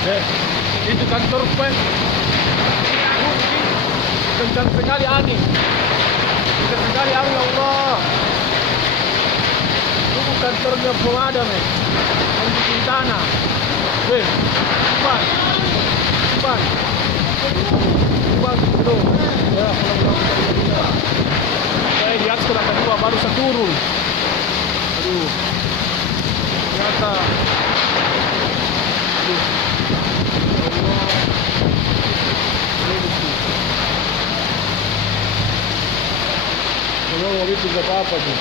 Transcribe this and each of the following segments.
Itu kantor pes. Kencang sekali angin. Kencang sekali angin, ya Allah. Itu kantornya pemadam, yang bikin tanah. Cepat. Bro. Ya, saya lihat sudah kedua baru saya turun. Aduh. Ternyata. Aduh. Allah. Mobil juga apa tuh?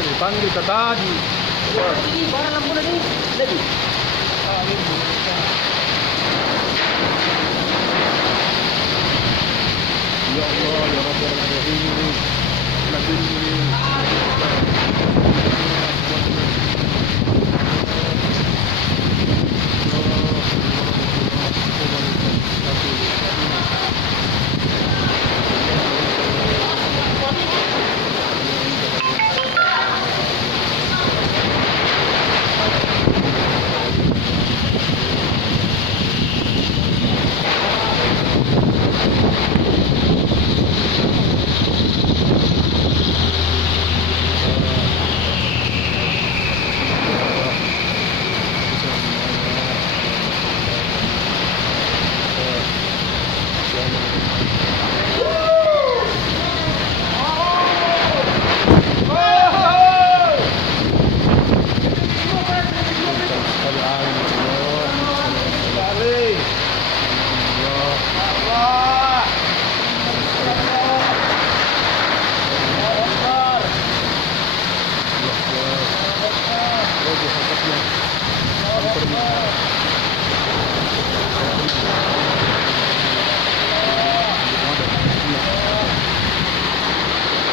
Dipanggil ke tadi. Ini barang lampu tadi.